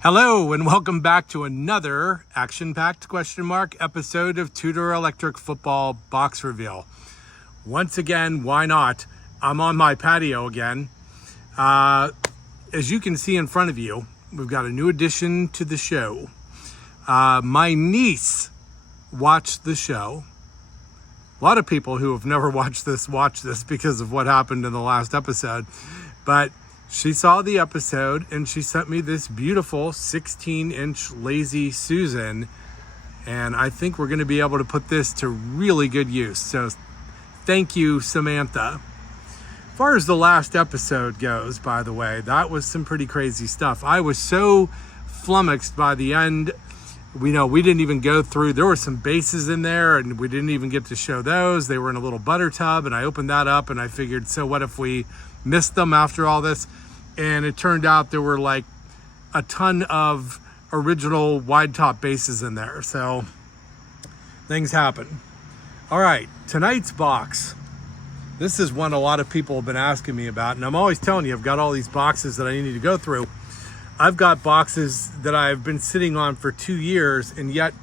Hello and welcome back to another action-packed episode of Tudor Electric Football Box Reveal. Once again, why not? I'm on my patio again. As you can see in front of you, we've got a new addition to the show. My niece watched the show. A lot of people who have never watched this watch this because of what happened in the last episode. But she saw the episode and she sent me this beautiful 16-inch Lazy Susan. And I think we're going to be able to put this to really good use. So thank you, Samantha. As far as the last episode goes, by the way, that was some pretty crazy stuff. I was so flummoxed by the end. We didn't even go through. There were some bases in there and we didn't even get to show those. They were in a little butter tub and I opened that up and I figured, so what if we missed them after all this? And it turned out there were like a ton of original wide top bases in there. So things happen. All right, tonight's box. This is one a lot of people have been asking me about. And I'm always telling you, I've got all these boxes that I need to go through. I've got boxes that I've been sitting on for 2 years. And yet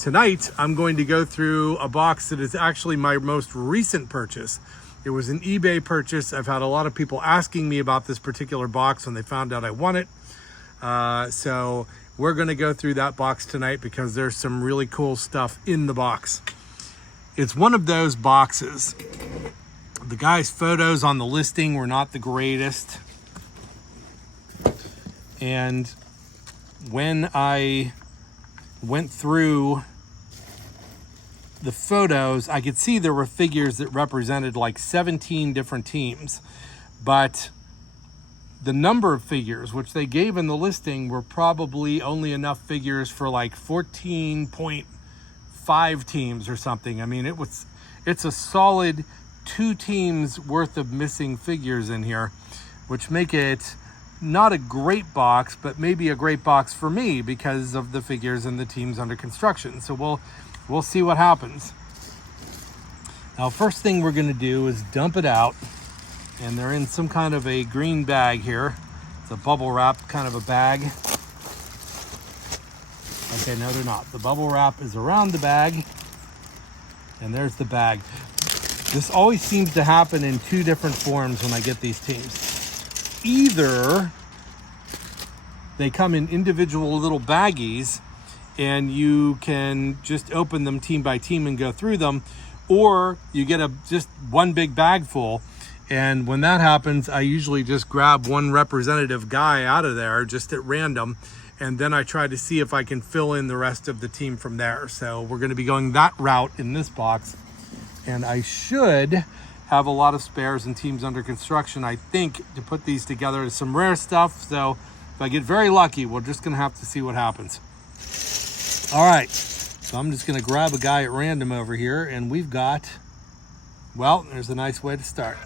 tonight I'm going to go through a box that is actually my most recent purchase. It was an eBay purchase. I've had a lot of people asking me about this particular box when they found out I won it. So we're going to go through that box tonight because there's some really cool stuff in the box. It's one of those boxes. The guy's photos on the listing were not the greatest. And when I went through the photos, I could see there were figures that represented like 17 different teams, but the number of figures which they gave in the listing were probably only enough figures for like 14.5 teams or something. I mean, it's a solid 2 teams worth of missing figures in here, which make it not a great box, but maybe a great box for me because of the figures and the teams under construction. So we'll see what happens. Now, first thing we're going to do is dump it out, and they're in some kind of a green bag here. It's a bubble wrap kind of a bag. Okay, no, they're not. The bubble wrap is around the bag, and there's the bag. This always seems to happen in 2 different forms when I get these teams. Either they come in individual little baggies and you can just open them team by team and go through them, or you get just one big bag full. And when that happens, I usually just grab one representative guy out of there just at random, and then I try to see if I can fill in the rest of the team from there. So we're going to be going that route in this box, and I should have a lot of spares and teams under construction, I think, to put these together. Some rare stuff, so if I get very lucky, we're just going to have to see what happens. All right, so I'm just going to grab a guy at random over here, and we've got, well, there's a nice way to start.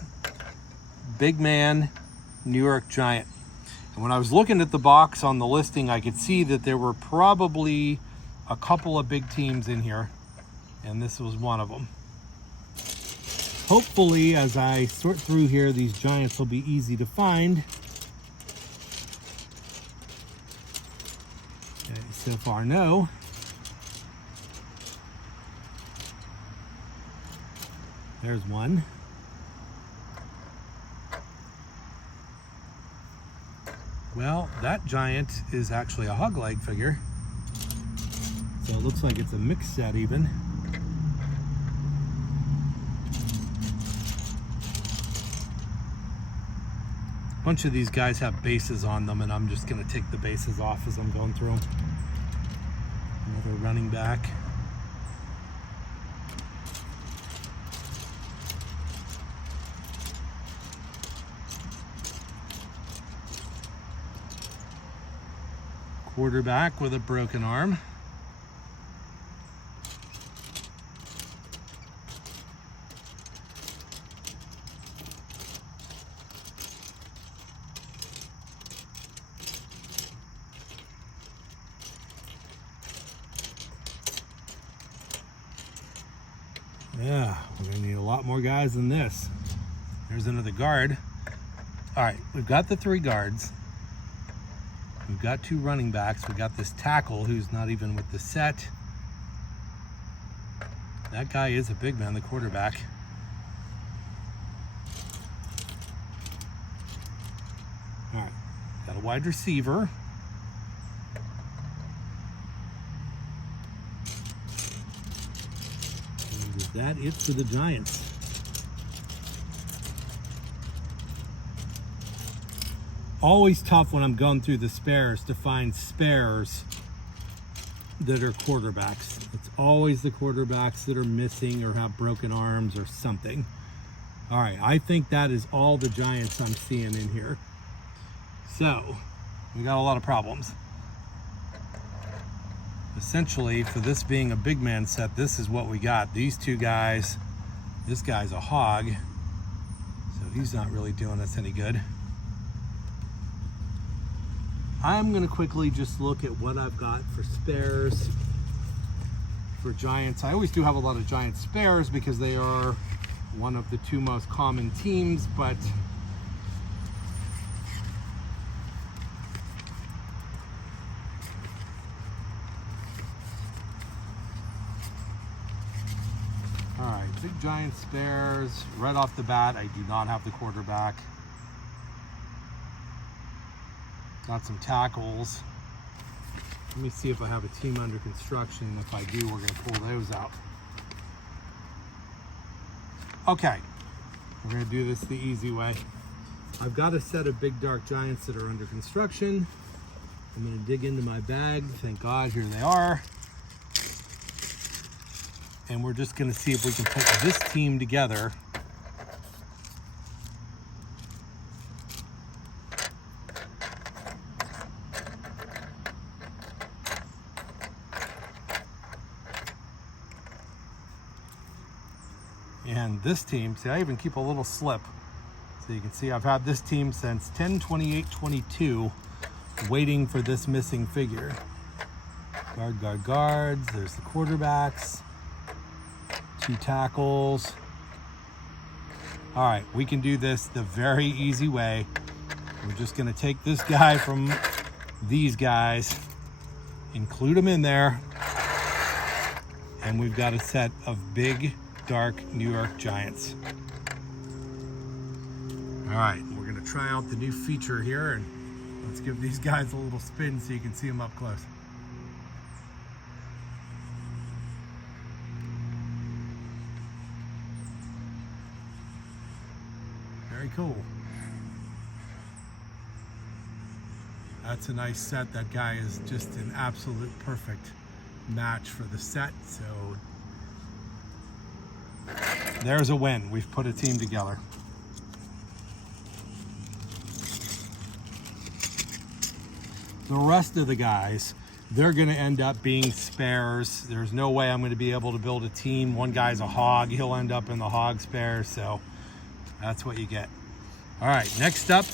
Big man, New York Giant. And when I was looking at the box on the listing, I could see that there were probably a couple of big teams in here, and this was one of them. Hopefully, as I sort through here, these Giants will be easy to find. Okay, so far, no. There's one. Well, that Giant is actually a hog leg figure. So it looks like it's a mixed set even. A bunch of these guys have bases on them, and I'm just going to take the bases off as I'm going through them. Another running back. Quarterback with a broken arm. Yeah, we're gonna need a lot more guys than this. There's another guard. All right, we've got the 3 guards. we've got 2 running backs. We got this tackle who's not even with the set. That guy is a big man, the quarterback. All right, got a wide receiver. And is that it for the Giants? Always tough when I'm going through the spares to find spares that are quarterbacks. It's always the quarterbacks that are missing or have broken arms or something. All right, I think that is all the Giants I'm seeing in here. So, we got a lot of problems. Essentially, for this being a big man set, this is what we got. These 2 guys, this guy's a hog, so he's not really doing us any good. I'm gonna quickly just look at what I've got for spares for Giants. I always do have a lot of Giant spares because they are one of the 2 most common teams, but all right, big Giant spares. Right off the bat, I do not have the quarterback. Got some tackles. Let me see if I have a team under construction. If I do, we're going to pull those out. Okay, we're going to do this the easy way. I've got a set of big dark Giants that are under construction. I'm going to dig into my bag. Thank God, here they are. And we're just going to see if we can put this team together. And this team, see, I even keep a little slip. So you can see I've had this team since 10/28/22, waiting for this missing figure. Guards. There's the quarterbacks. 2 tackles. All right, we can do this the very easy way. We're just gonna take this guy from these guys, include them in there, and we've got a set of big, dark New York Giants. All right, we're gonna try out the new feature here, and let's give these guys a little spin so you can see them up close. Very cool. That's a nice set. That guy is just an absolute perfect match for the set, so there's a win. We've put a team together. The rest of the guys, they're going to end up being spares. There's no way I'm going to be able to build a team. One guy's a hog. He'll end up in the hog spare, so that's what you get. All right, next up,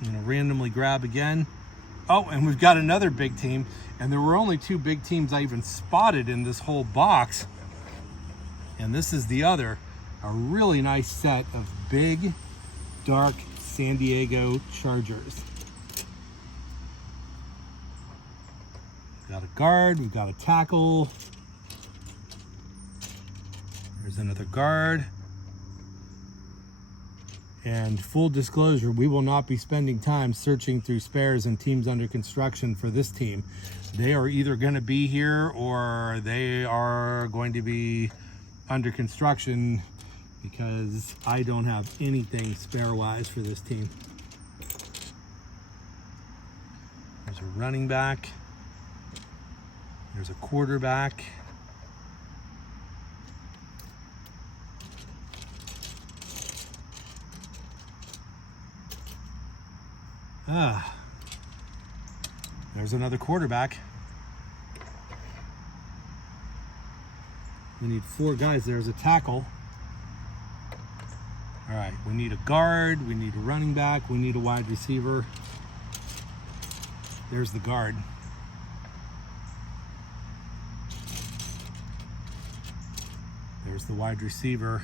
I'm going to randomly grab again. Oh, and we've got another big team, and there were only 2 big teams I even spotted in this whole box. And this is the other, a really nice set of big, dark San Diego Chargers. We've got a guard, we've got a tackle. There's another guard. And full disclosure, we will not be spending time searching through spares and teams under construction for this team. They are either going to be here or they are going to be under construction because I don't have anything spare-wise for this team. There's a running back. There's a quarterback. There's another quarterback. We need 4 guys. There's a tackle. All right, we need a guard, we need a running back, we need a wide receiver. There's the guard. There's the wide receiver.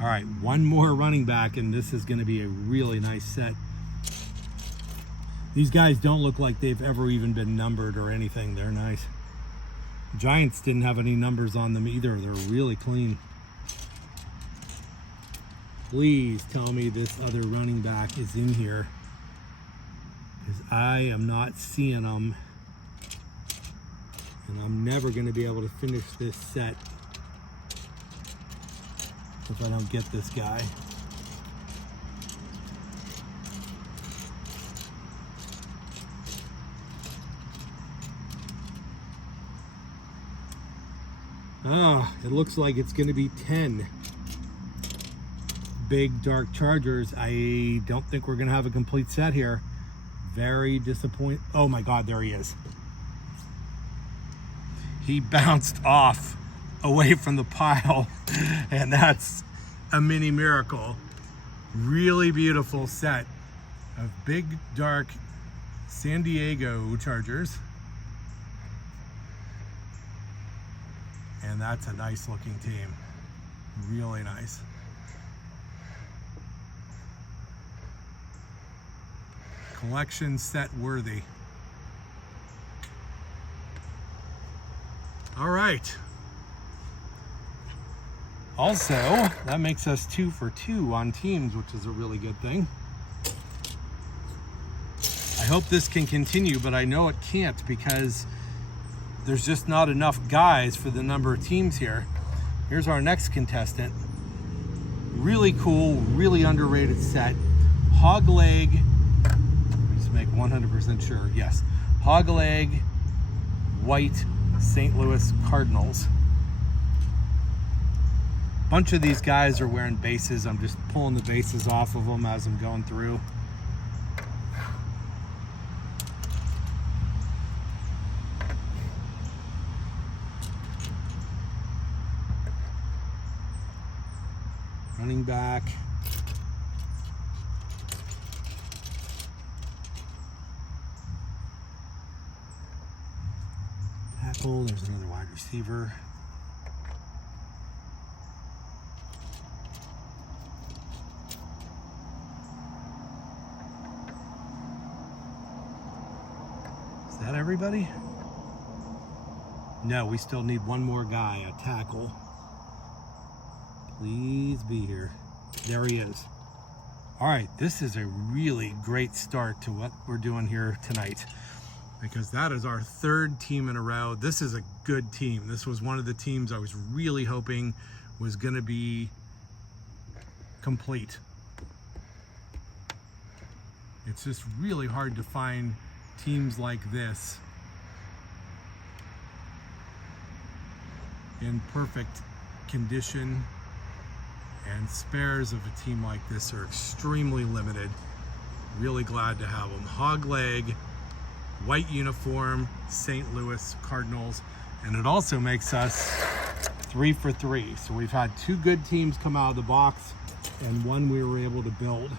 All right, 1 more running back, and this is going to be a really nice set. These guys don't look like they've ever even been numbered or anything. They're nice. Giants didn't have any numbers on them either. They're really clean. Please tell me this other running back is in here, because I am not seeing them, and I'm never going to be able to finish this set if I don't get this guy. It looks like it's going to be 10 big dark chargers. I don't think we're going to have a complete set here. Very disappointed. Oh my God, there he is. He bounced off away from the pile, and that's a mini miracle. Really beautiful set of big dark San Diego Chargers. And that's a nice looking team. Really nice. Collection set worthy. All right. Also, that makes us 2 for 2 on teams, which is a really good thing. I hope this can continue, but I know it can't because there's just not enough guys for the number of teams here. Here's our next contestant. Really cool, really underrated set. Hog leg, just make 100% sure, yes. Hog leg, white St. Louis Cardinals. Bunch of these guys are wearing bases. I'm just pulling the bases off of them as I'm going through. Running back. Tackle, there's another wide receiver. Is that everybody? No, we still need one more guy, a tackle. Please be here. There he is. All right, this is a really great start to what we're doing here tonight, because that is our third team in a row. This is a good team. This was one of the teams I was really hoping was going to be complete. It's just really hard to find teams like this in perfect condition. And spares of a team like this are extremely limited. Really glad to have them. Hog leg, white uniform, St. Louis Cardinals. And it also makes us 3 for 3. So we've had 2 good teams come out of the box and 1 we were able to build.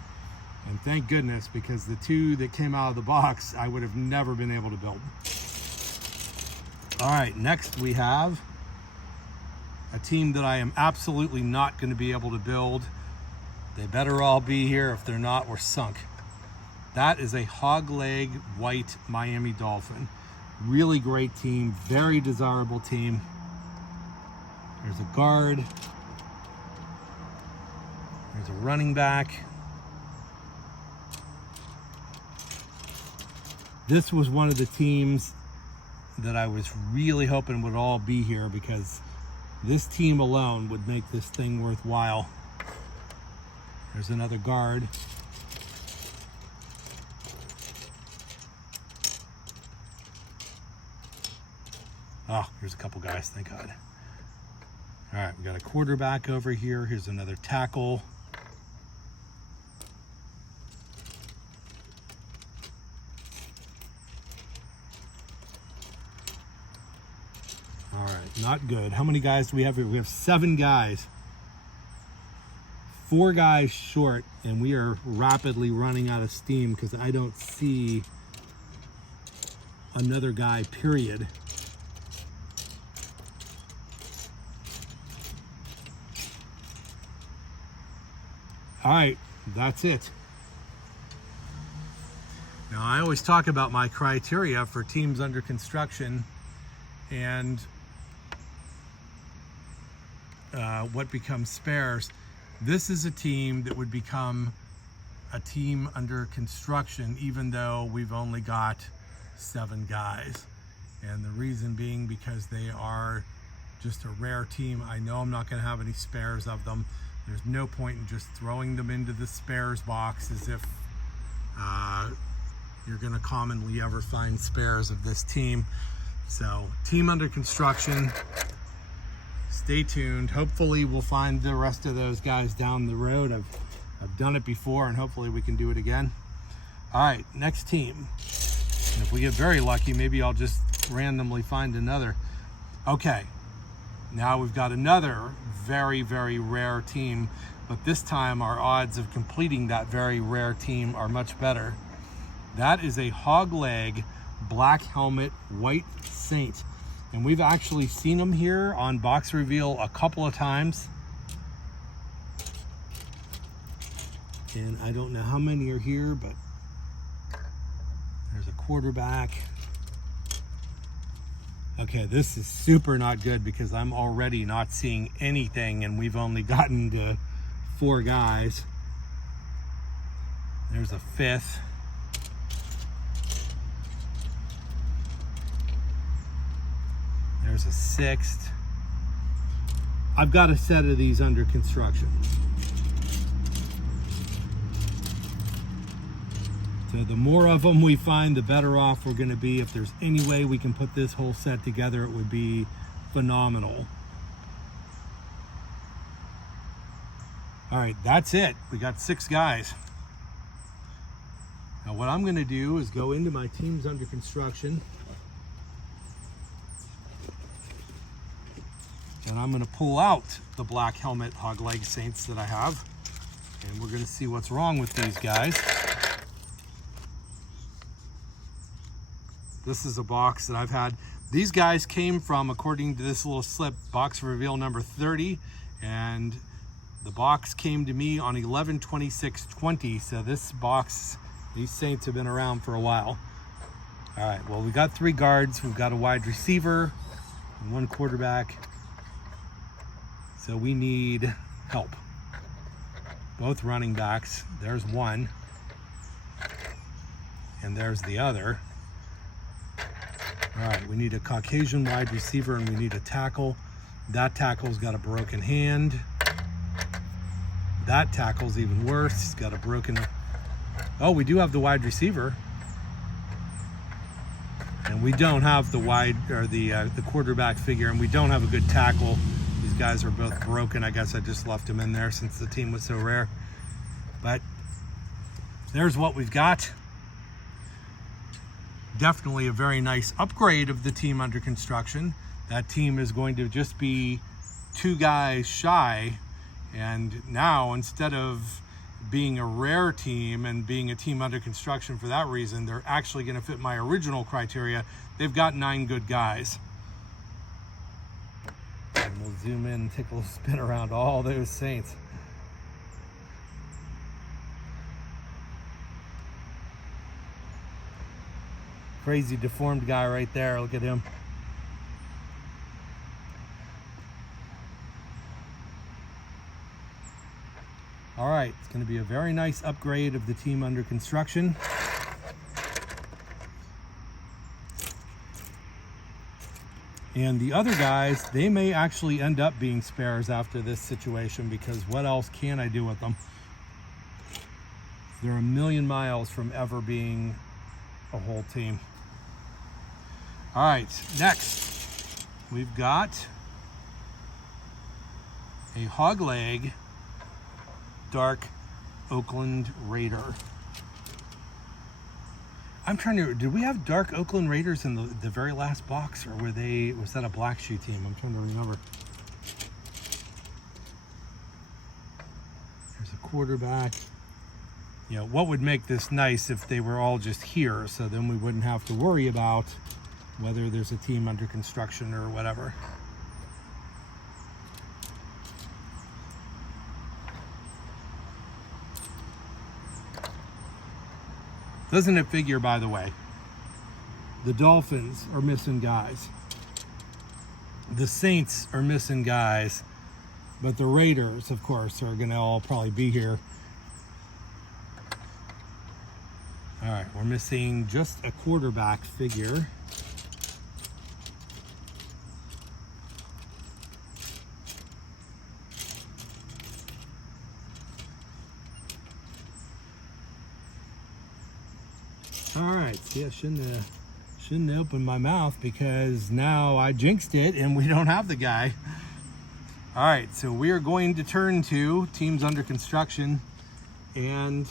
And thank goodness, because the 2 that came out of the box, I would have never been able to build. All right, next we have a team that I am absolutely not going to be able to build. They better all be here. If they're not, we're sunk. That is a hog leg white Miami Dolphin. Really great team, very desirable team. There's a guard. There's a running back. This was one of the teams that I was really hoping would all be here, because this team alone would make this thing worthwhile. There's another guard. Oh, here's a couple guys, thank God. All right, we got a quarterback over here. Here's another tackle. All right, not good. How many guys do we have here? We have 7 guys. 4 guys short, and we are rapidly running out of steam because I don't see another guy, period. All right, that's it. Now, I always talk about my criteria for teams under construction and what becomes spares. This is a team that would become a team under construction even though we've only got 7 guys. And the reason being because they are just a rare team. I know I'm not going to have any spares of them. There's no point in just throwing them into the spares box as if you're going to commonly ever find spares of this team. So, team under construction. Stay tuned. Hopefully we'll find the rest of those guys down the road. I've done it before, and hopefully we can do it again. All right, next team. And if we get very lucky, maybe I'll just randomly find another. Okay, now we've got another very, very rare team, but this time our odds of completing that very rare team are much better. That is a hog leg, black helmet, white saint. And we've actually seen them here on Box Reveal a couple of times. And I don't know how many are here, but there's a quarterback. Okay, this is super not good because I'm already not seeing anything and we've only gotten to 4 guys. There's a 5th. There's a 6th. I've got a set of these under construction. So the more of them we find, the better off we're going to be. If there's any way we can put this whole set together, it would be phenomenal. All right, that's it. We got 6 guys. Now what I'm going to do is go into my teams under construction. And I'm going to pull out the black helmet hog leg saints that I have. And we're going to see what's wrong with these guys. This is a box that I've had. These guys came from, according to this little slip, box reveal number 30. And the box came to me on 11/26/20. So this box, these saints have been around for a while. All right, well, we got 3 guards. We've got a wide receiver and 1 quarterback. So we need help. Both running backs. There's one. And there's the other. All right, we need a Caucasian wide receiver and we need a tackle. That tackle's got a broken hand. That tackle's even worse. He's got a broken... Oh, we do have the wide receiver. And we don't have the wide, or the quarterback figure, and we don't have a good tackle. These guys are both broken. I guess I just left them in there since the team was so rare. But there's what we've got. Definitely a very nice upgrade of the team under construction. That team is going to just be 2 guys shy. And now, instead of being a rare team and being a team under construction for that reason, they're actually going to fit my original criteria. They've got 9 good guys. And we'll zoom in and take a little spin around all those saints. Crazy deformed guy right there. Look at him. All right, it's going to be a very nice upgrade of the team under construction. And the other guys, they may actually end up being spares after this situation, because what else can I do with them? They're a million miles from ever being a whole team. All right, next we've got a hog leg dark Oakland Raider. I'm trying to, did we have dark Oakland Raiders in the very last box, or was that a black shoe team? I'm trying to remember. There's a quarterback. You know, what would make this nice if they were all just here, so then we wouldn't have to worry about whether there's a team under construction or whatever. Doesn't it figure, by the way? The Dolphins are missing guys. The Saints are missing guys. But the Raiders, of course, are going to all probably be here. All right, we're missing just a quarterback figure. All right, see, I shouldn't have opened my mouth because now I jinxed it and we don't have the guy. All right, so we are going to turn to teams under construction and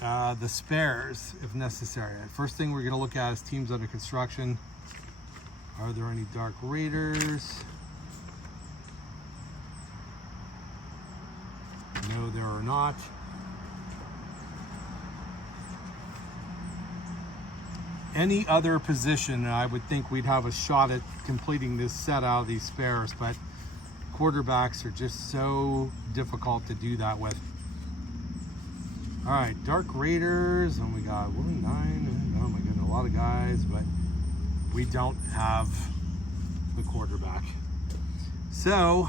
the spares if necessary. First thing we're going to look at is teams under construction. Are there any Dark Raiders? No, there are not. Any other position, I would think we'd have a shot at completing this set out of these spares, but quarterbacks are just so difficult to do that with. All right, Dark Raiders, and we got 1, 9, oh my goodness, a lot of guys, but we don't have the quarterback. So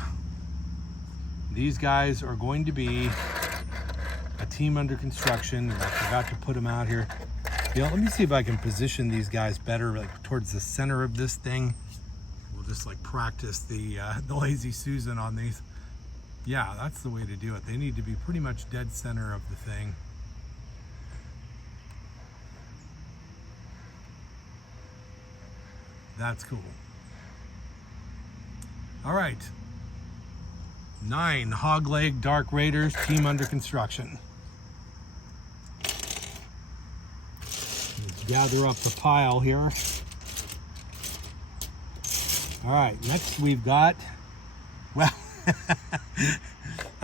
these guys are going to be a team under construction, and I forgot to put them out here. Yeah, let me see if I can position these guys better, like towards the center of this thing. We'll just like practice the lazy Susan on these. Yeah, that's the way to do it. They need to be pretty much dead center of the thing. That's cool. All right. 9 Hog Leg Dark Raiders, team under construction. Let's gather up the pile here. All right, next we've got, well,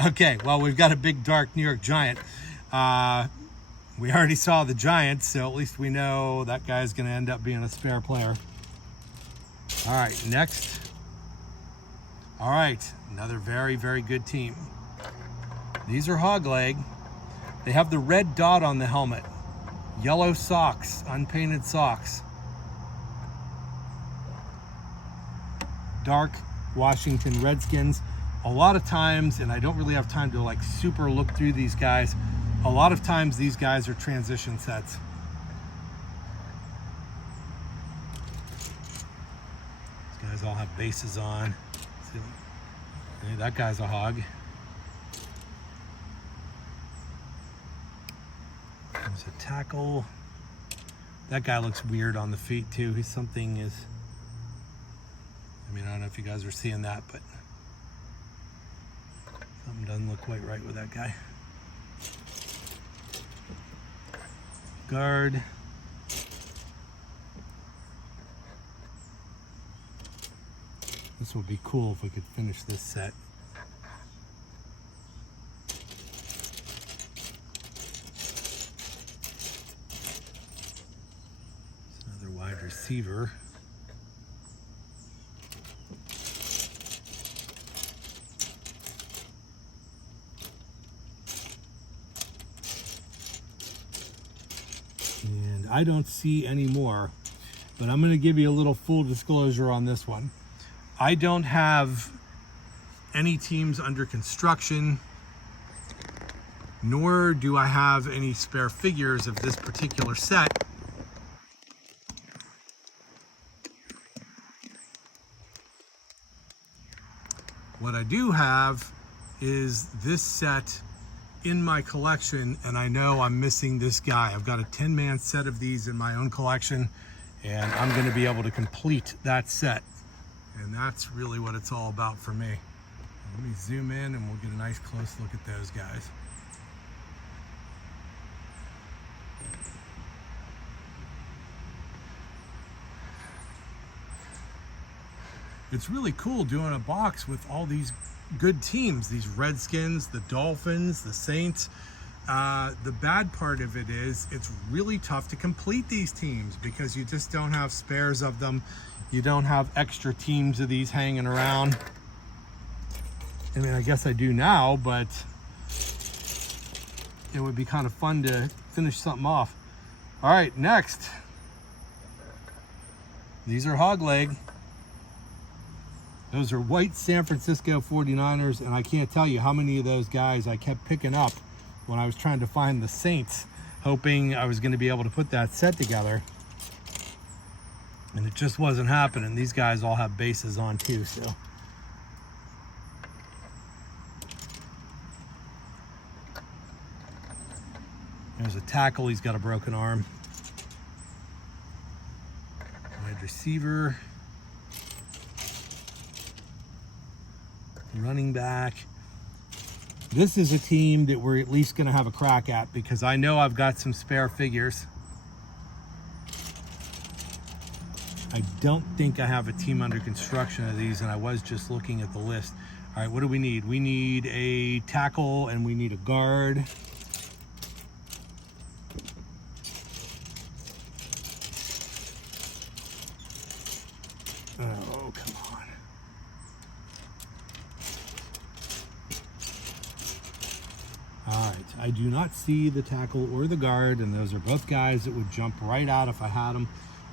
okay, well, we've got a big dark New York Giant. We already saw the Giants, so at least we know that guy's going to end up being a spare player. All right, next. All right, another very, very good team. These are Hog Leg. They have the red dot on the helmet. Yellow socks, unpainted socks. Dark Washington Redskins. A lot of times, and I don't really have time to like super look through these guys, a lot of times these guys are transition sets. These guys all have bases on. Hey, that guy's a hog. There's a tackle. That guy looks weird on the feet too. I don't know if you guys are seeing that, but something doesn't look quite right with that guy. Guard. This would be cool if we could finish this set. It's another wide receiver. And I don't see any more, but I'm going to give you a little full disclosure on this one. I don't have any teams under construction, nor do I have any spare figures of this particular set. What I do have is this set in my collection, and I know I'm missing this guy. I've got a 10-man set of these in my own collection, and I'm going to be able to complete that set. And that's really what it's all about for me. Let me zoom in and we'll get a nice close look at those guys. It's really cool doing a box with all these good teams, these Redskins, the Dolphins, the Saints. The bad part of it is it's really tough to complete these teams because you just don't have spares of them. You don't have extra teams of these hanging around. I mean, I guess I do now, but it would be kind of fun to finish something off. All right, next. These are hog leg. Those are white San Francisco 49ers, and I can't tell you how many of those guys I kept picking up when I was trying to find the Saints, hoping I was going to be able to put that set together. And it just wasn't happening. These guys all have bases on too, so. There's a tackle, he's got a broken arm. Wide receiver. Running back. This is a team that we're at least going to have a crack at because I know I've got some spare figures. I don't think I have a team under construction of these, and I was just looking at the list. All right, what do we need? We need a tackle and we need a guard. Oh, come on. All right, I do not see the tackle or the guard, and those are both guys that would jump right out if I had them.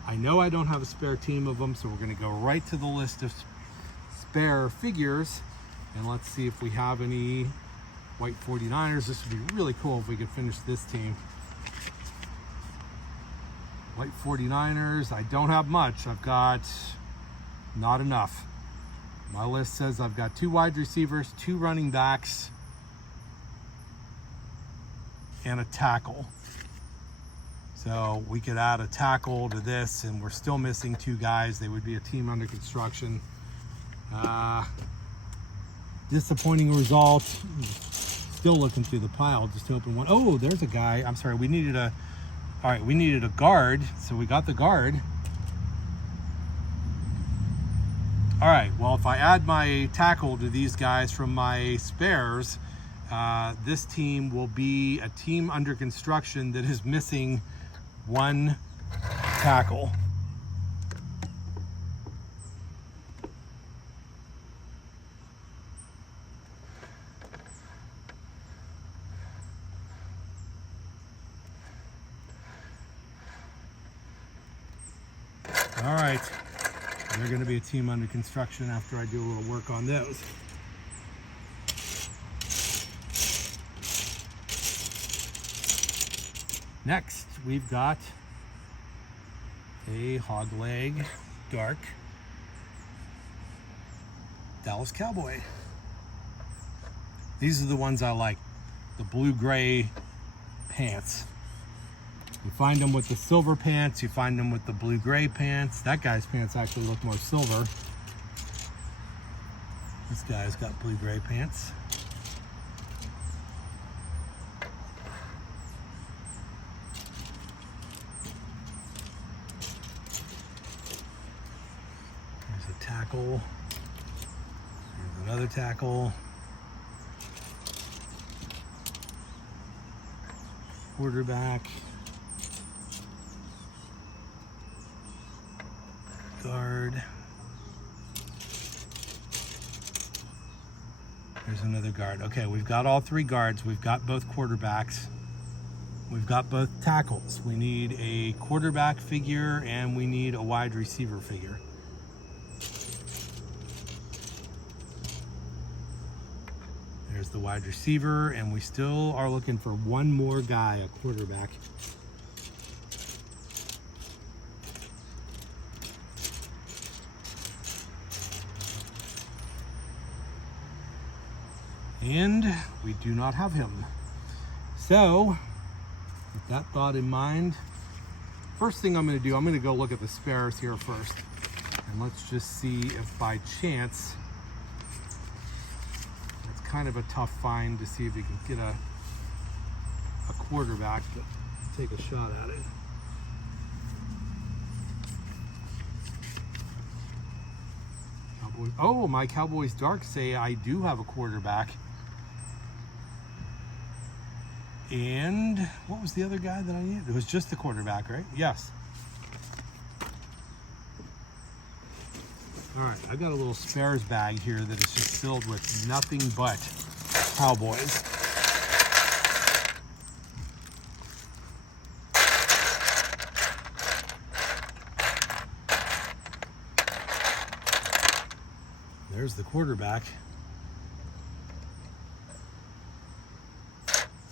I know I don't have a spare team of them, so we're going to go right to the list of spare figures, and let's see if we have any white 49ers. This would be really cool if we could finish this team. White 49ers, I don't have much. I've got not enough. My list says I've got 2 wide receivers, 2 running backs, and a tackle. So we could add a tackle to this, and we're still missing 2 guys. They would be a team under construction. Disappointing result. Still looking through the pile, just to open one. Oh, there's a guy. I'm sorry, we needed a, all right, we needed a guard, so we got the guard. All right, well, if I add my tackle to these guys from my spares, this team will be a team under construction that is missing 1 tackle. All right, they're going to be a team under construction after I do a little work on those. Next, we've got a hog leg dark Dallas Cowboy. These are the ones I like, the blue-gray pants. You find them with the silver pants, you find them with the blue-gray pants. That guy's pants actually look more silver. This guy's got blue-gray pants. There's a tackle. There's another tackle. Quarterback. Guard. There's another guard. Okay, we've got all 3 guards. We've got both quarterbacks. We've got both tackles. We need a quarterback figure and we need a wide receiver figure. There's the wide receiver, and we still are looking for 1 more guy, a quarterback. And we do not have him. So, with that thought in mind, first thing I'm going to do, I'm going to go look at the spares here first. And let's just see if by chance, it's kind of a tough find to see if we can get a quarterback, but take a shot at it. Cowboys. Oh, my Cowboys Dark say I do have a quarterback. And what was the other guy that I needed? It was just the quarterback, right? Yes. All right, I've got a little spares bag here that is just filled with nothing but Cowboys. There's the quarterback.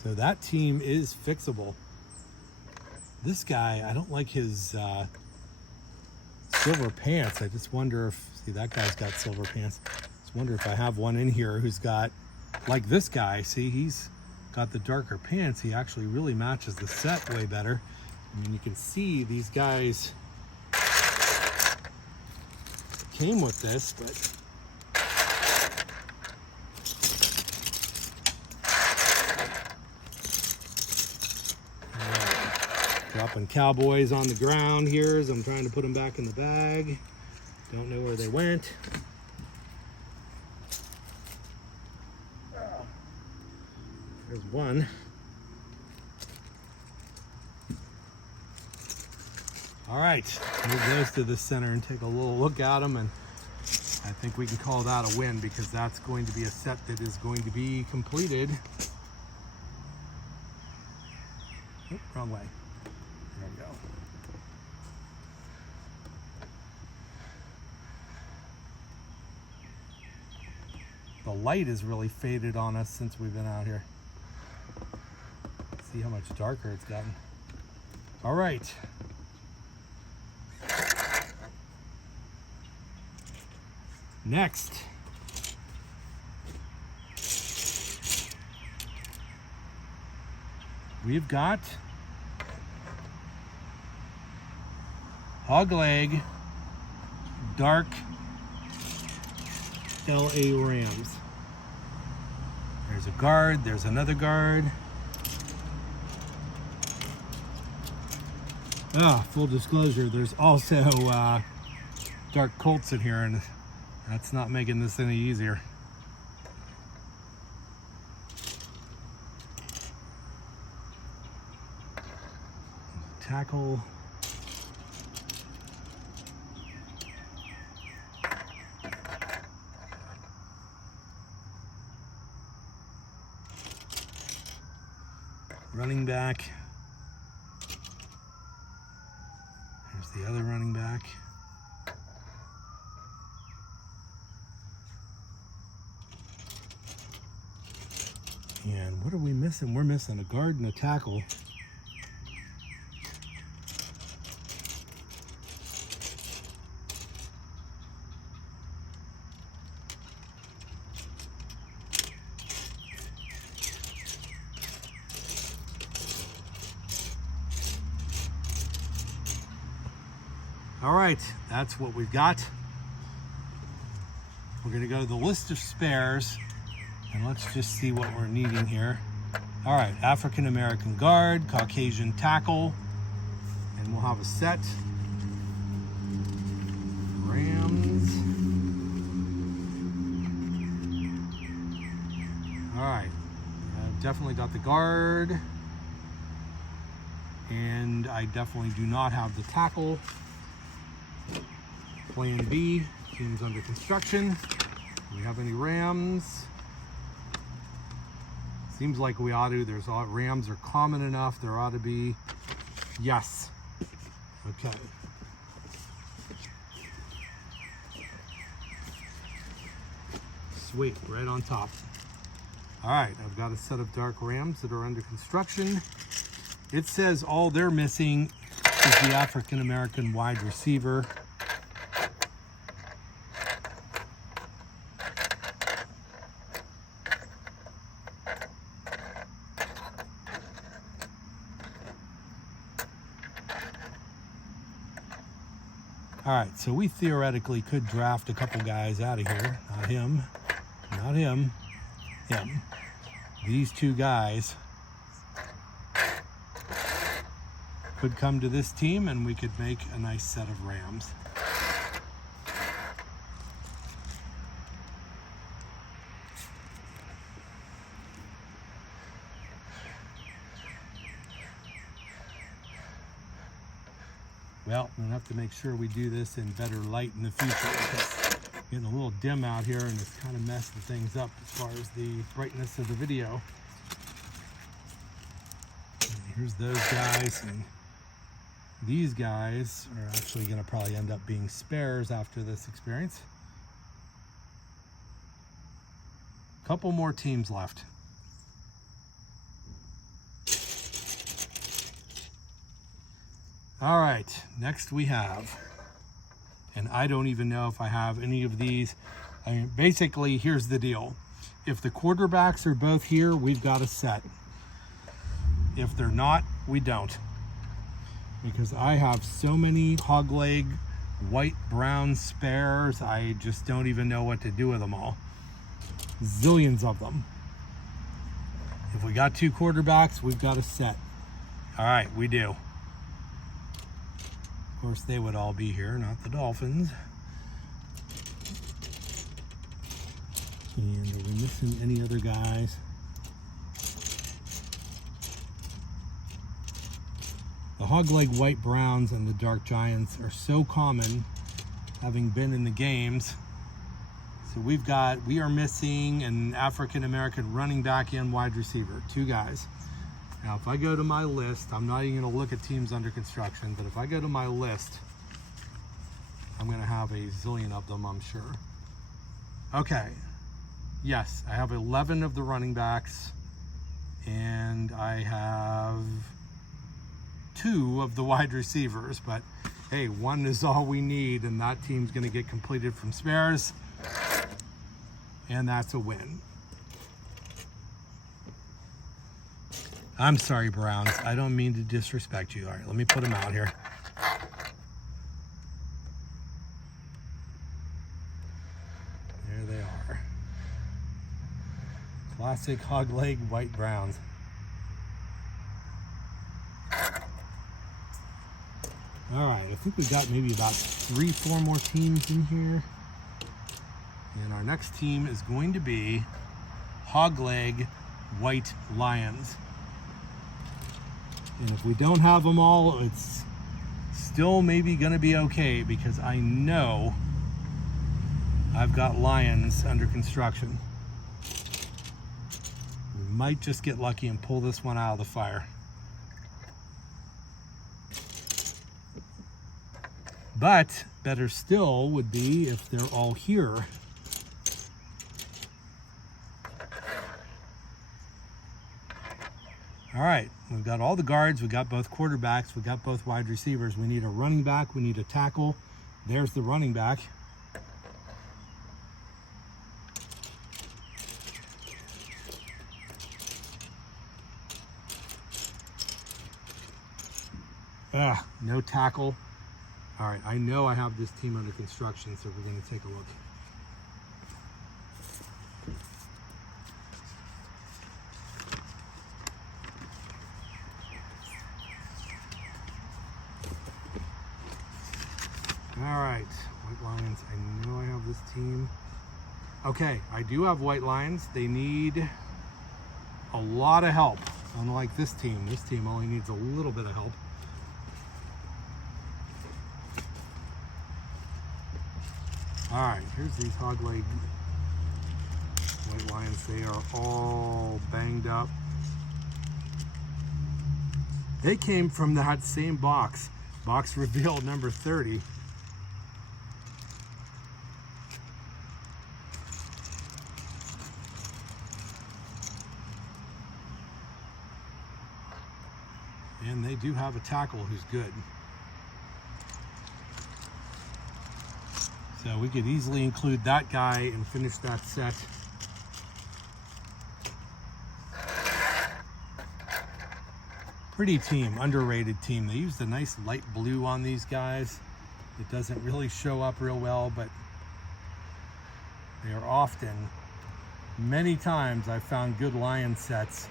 So that team is fixable. This guy, I don't like his silver pants. I just wonder if, see, that guy's got silver pants. Just wonder if I have one in here who's got, like this guy, see, he's got the darker pants. He actually really matches the set way better. I mean, you can see these guys came with this, but dropping Cowboys on the ground here as I'm trying to put them back in the bag. Don't know where they went. There's one. All right, move those to the center and take a little look at them, and I think we can call that a win because that's going to be a set that is going to be completed. Oh, wrong way. There we go. The light is really faded on us since we've been out here. See how much darker it's gotten. All right. Next. We've got hog leg, dark LA Rams. There's a guard, there's another guard. Full disclosure, there's also dark Colts in here, and that's not making this any easier. Tackle. Running back. Here's the other running back. And what are we missing? We're missing a guard and a tackle. All right, that's what we've got. We're gonna go to the list of spares and let's just see what we're needing here. All right, African American guard, Caucasian tackle, and we'll have a set. Rams. All right, I've definitely got the guard, and I definitely do not have the tackle. Plan B, team's under construction. Do we have any Rams? Seems like we ought to. There's Rams are common enough. There ought to be. Yes. Okay. Sweet, right on top. All right, I've got a set of dark Rams that are under construction. It says all they're missing is the African American wide receiver. All right, so we theoretically could draft a couple guys out of here. Not him, not him, him. These two guys could come to this team and we could make a nice set of Rams. Well, we'll have to make sure we do this in better light in the future because it's getting a little dim out here and it's kind of messing things up as far as the brightness of the video. And here's those guys, and these guys are actually going to probably end up being spares after this experience. Couple more teams left. All right, next we have, and I don't even know if I have any of these. I mean, basically, here's the deal. If the quarterbacks are both here, we've got a set. If they're not, we don't. Because I have so many hog leg, white, brown spares, I just don't even know what to do with them all. Zillions of them. If we got two quarterbacks, we've got a set. All right, we do. Of course, they would all be here, not the Dolphins. And are we missing any other guys? The hog leg white browns and the dark giants are so common, having been in the games. So we are missing an African-American running back and wide receiver, two guys. Now, if I go to my list, I'm not even gonna look at teams under construction, but if I go to my list, I'm gonna have a zillion of them, I'm sure. Okay, yes, I have 11 of the running backs, and I have 2 of the wide receivers, but hey, 1 is all we need, and that team's gonna get completed from spares, and that's a win. I'm sorry, Browns. I don't mean to disrespect you. All right, let me put them out here. There they are. Classic hog leg white browns. All right, I think we got maybe about 3-4 more teams in here. And our next team is going to be hog leg white lions. And if we don't have them all, it's still maybe gonna be okay, because I know I've got lions under construction. We might just get lucky and pull this one out of the fire. But better still would be if they're all here. All right, we've got all the guards, we've got both quarterbacks, we've got both wide receivers. We need a running back, we need a tackle. There's the running back. No tackle. All right, I know I have this team under construction, so we're gonna take a look. All right, White Lions, I know I have this team. Okay, I do have White Lions. They need a lot of help, unlike this team. This team only needs a little bit of help. All right, here's these hog leg White Lions. They are all banged up. They came from that same box reveal number 30. And they do have a tackle who's good. So we could easily include that guy and finish that set. Pretty team, underrated team. They used a nice light blue on these guys. It doesn't really show up real well, but they are often, many times I've found good lion sets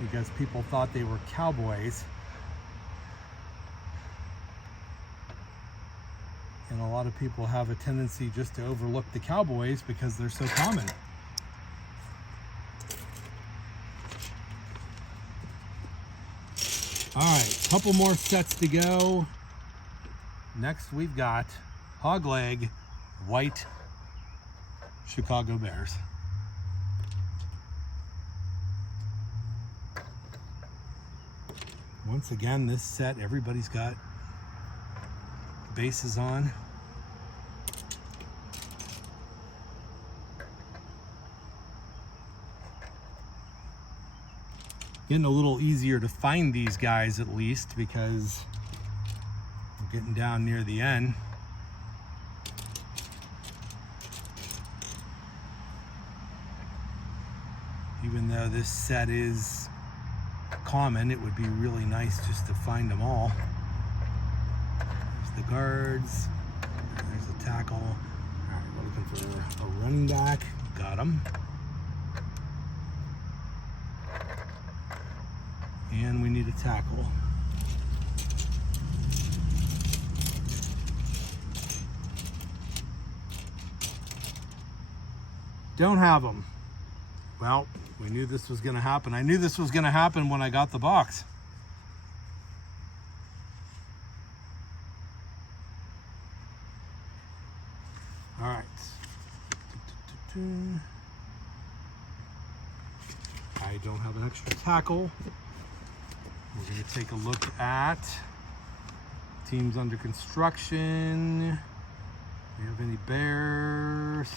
because people thought they were cowboys. And a lot of people have a tendency just to overlook the cowboys because they're so common. All right, couple more sets to go. Next we've got hog leg white Chicago Bears. Once again, this set, everybody's got bases on. Getting a little easier to find these guys at least because we're getting down near the end. Even though this set is common, it would be really nice just to find them all. There's the guards, there's the tackle. All right, we're looking for a running back. Got him. And we need a tackle. Don't have them. Well, we knew this was going to happen. I knew this was going to happen when I got the box. All right. I don't have an extra tackle. We're going to take a look at teams under construction. Do we have any Bears?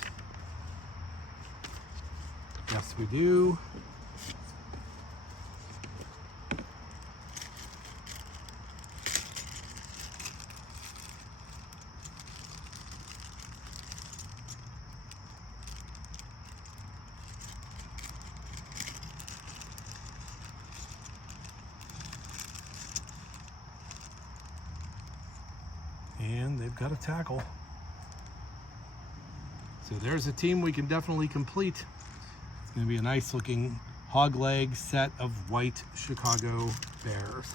Yes, we do. And they've got a tackle. So there's a team we can definitely complete. It's going to be a nice looking hog leg set of white Chicago Bears.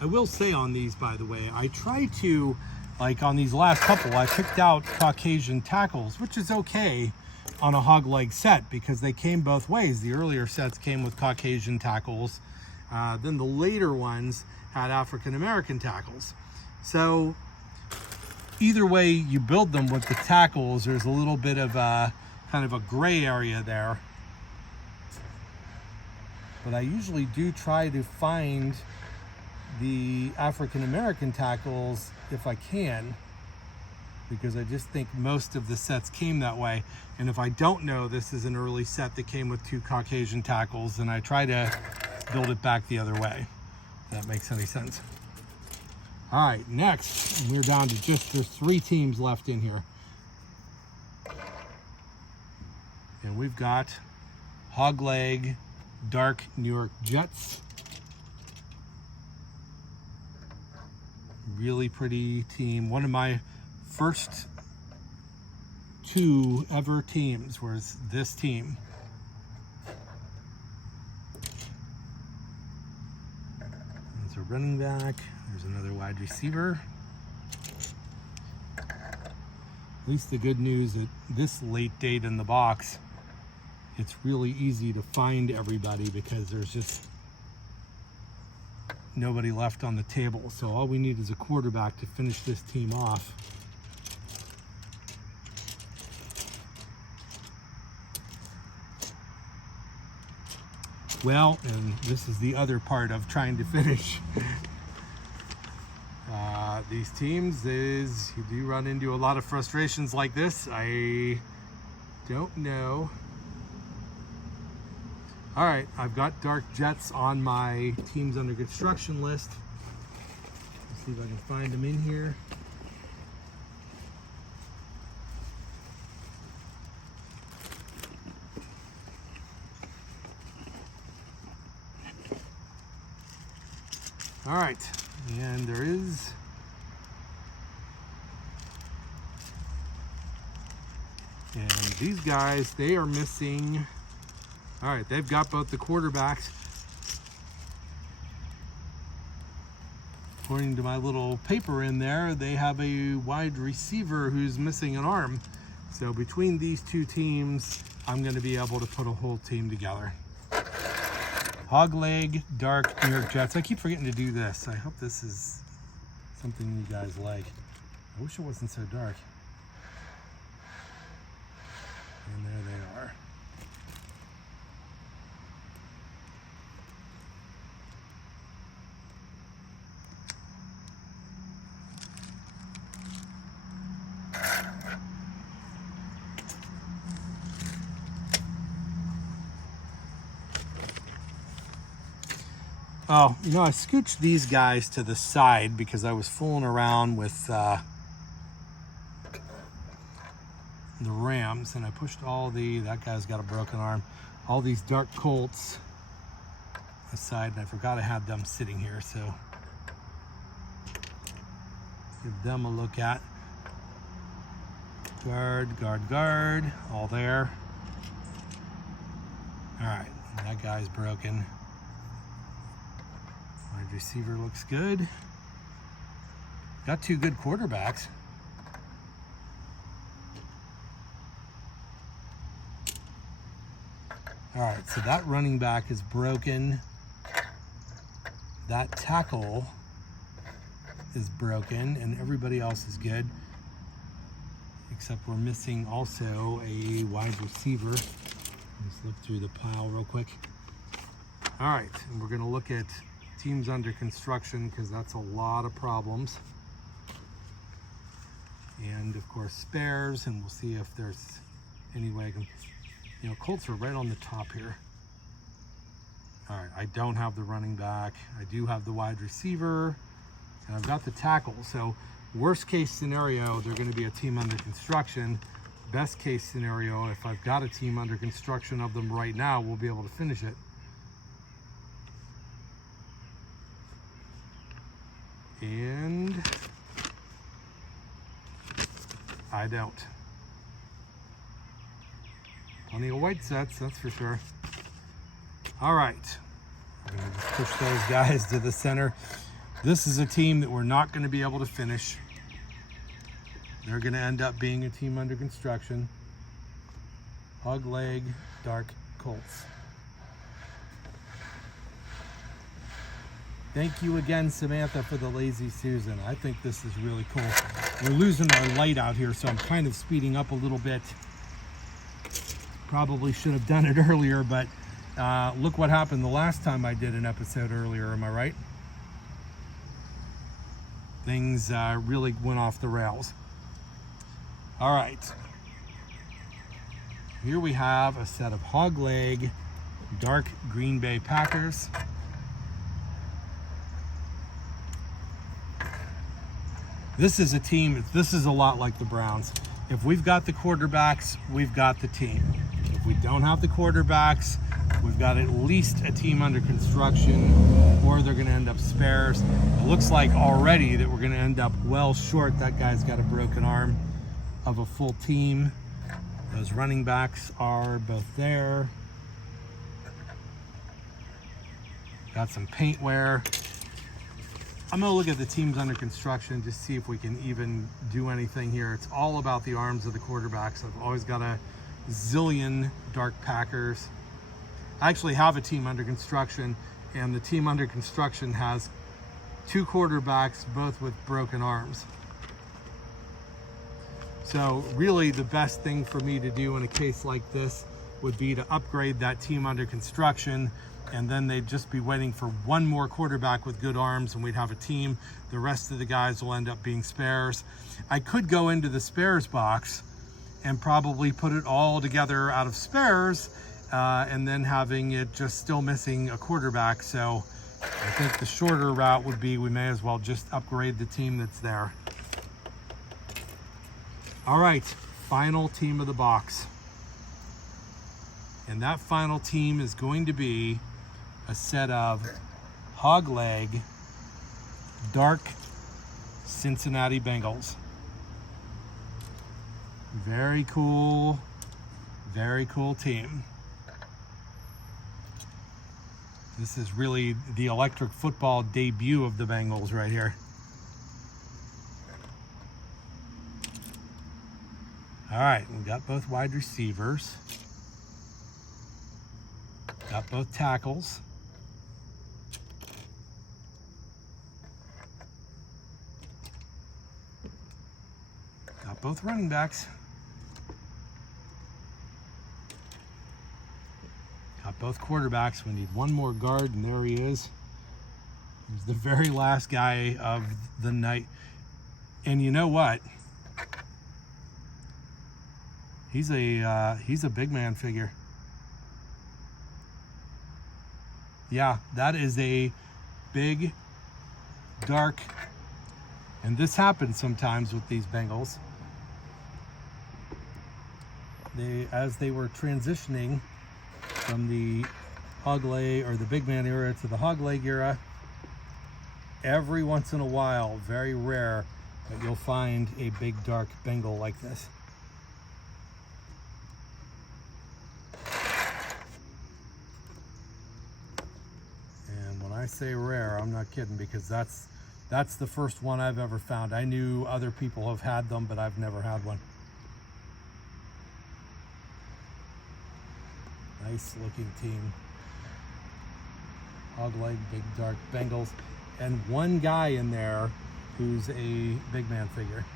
I will say on these, by the way, I try to, like on these last couple, I picked out Caucasian tackles, which is okay on a hog leg set because they came both ways. The earlier sets came with Caucasian tackles. Then the later ones had African American tackles. So either way you build them with the tackles, there's a little bit of a kind of a gray area there. But I usually do try to find the African American tackles if I can, because I just think most of the sets came that way. And if I don't know this is an early set that came with 2 Caucasian tackles, then I try to build it back the other way, if that makes any sense. All right, next, we're down to there's 3 teams left in here. And we've got hog leg, dark New York Jets. Really pretty team. One of my first 2 ever teams was this team. There's a running back. There's another wide receiver. At least the good news at this late date in the box, it's really easy to find everybody because there's just nobody left on the table. So all we need is a quarterback to finish this team off. Well, and this is the other part of trying to finish these teams, is you do run into a lot of frustrations like this. I don't know. All right, I've got Dark Jets on my teams under construction list. Let's see if I can find them in here. All right, and there is and these guys, they are missing. All right, they've got both the quarterbacks. According to my little paper in there, they have a wide receiver who's missing an arm. So between these 2 teams, I'm going to be able to put a whole team together. Hog leg, dark New York Jets. I keep forgetting to do this. I hope this is something you guys like. I wish it wasn't so dark. And there they are. Oh, you know, I scooched these guys to the side because I was fooling around with the Rams, and I pushed that guy's got a broken arm, all these dark Colts aside, and I forgot I had them sitting here, so give them a look at. Guard, guard, guard, all there. All right, that guy's broken. Wide receiver looks good. Got two good quarterbacks. All right, so that running back is broken. That tackle is broken, and everybody else is good. Except we're missing also a wide receiver. Let's look through the pile real quick. All right, and we're gonna look at teams under construction because that's a lot of problems. And of course spares, and we'll see if there's any way I can, you know, Colts are right on the top here. All right, I don't have the running back. I do have the wide receiver, and I've got the tackle. So worst case scenario, they're gonna be a team under construction. Best case scenario, if I've got a team under construction of them right now, we'll be able to finish it. And I don't. Plenty of white sets, that's for sure. All right, I'm gonna just push those guys to the center. This is a team that we're not gonna be able to finish. They're gonna end up being a team under construction. Hog leg, dark Colts. Thank you again, Samantha, for the Lazy Susan. I think this is really cool. We're losing our light out here, so I'm kind of speeding up a little bit. Probably should have done it earlier, but look what happened the last time I did an episode earlier, am I right? Things really went off the rails. All right. Here we have a set of hog leg, dark Green Bay Packers. This is a team, this is a lot like the Browns. If we've got the quarterbacks, we've got the team. If we don't have the quarterbacks, we've got at least a team under construction, or they're gonna end up spares. It looks like already that we're gonna end up well short. That guy's got a broken arm of a full team. Those running backs are both there. Got some paint wear. I'm gonna look at the teams under construction, just see if we can even do anything here. It's all about the arms of the quarterbacks. I've always got a zillion dark Packers. I actually have a team under construction, and the team under construction has two quarterbacks, both with broken arms. So really the best thing for me to do in a case like this would be to upgrade that team under construction, and then they'd just be waiting for one more quarterback with good arms, and we'd have a team. The rest of the guys will end up being spares. I could go into the spares box and probably put it all together out of spares, and then having it just still missing a quarterback. So I think the shorter route would be we may as well just upgrade the team that's there. All right, final team of the box. And that final team is going to be a set of hog leg, dark Cincinnati Bengals. Very cool team. This is really the electric football debut of the Bengals right here. All right, we got both wide receivers. Got both tackles. Got both running backs. Got both quarterbacks. We need one more guard, and there he is. He's the very last guy of the night. And you know what? He's a big man figure. Yeah, that is a big, dark, and this happens sometimes with these Bengals. As they were transitioning from the hog leg or the big man era to the hog leg era, every once in a while, very rare, but you'll find a big dark Bengal like this. And when I say rare, I'm not kidding, because that's the first one I've ever found. I knew other people have had them, but I've never had one. Nice looking team. Hog leg, big dark Bengals, and one guy in there who's a big man figure.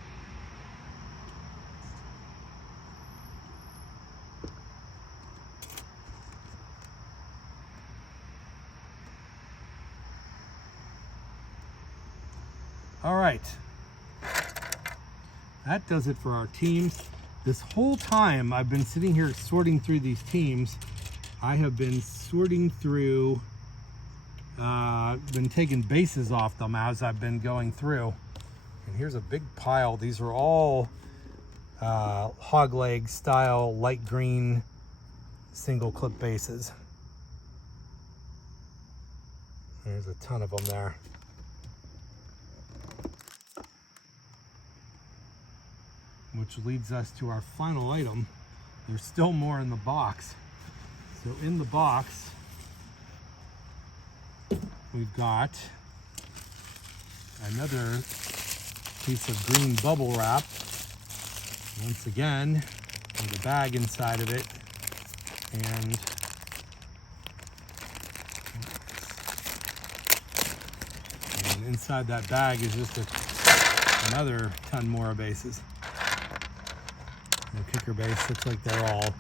All right, that does it for our teams. This whole time I've been sitting here sorting through these teams. I have been sorting through, been taking bases off them as I've been going through. And here's a big pile. These are all hog leg style light green single clip bases. There's a ton of them there. Which leads us to our final item. There's still more in the box. So in the box, we've got another piece of green bubble wrap. Once again, with a bag inside of it. And inside that bag is just another ton more of bases. The kicker base looks like they're all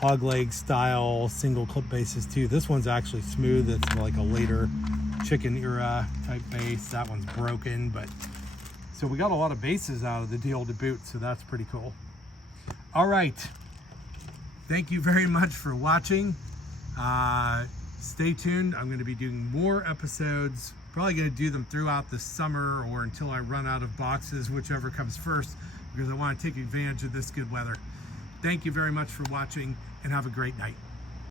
hog leg style single clip bases too. This one's actually smooth. It's like a later chicken era type base. That one's broken, but so we got a lot of bases out of the deal to boot, so that's pretty cool. All right, thank you very much for watching. Stay tuned. I'm going to be doing more episodes, probably going to do them throughout the summer or until I run out of boxes, whichever comes first, because I want to take advantage of this good weather. Thank you very much for watching, and have a great night.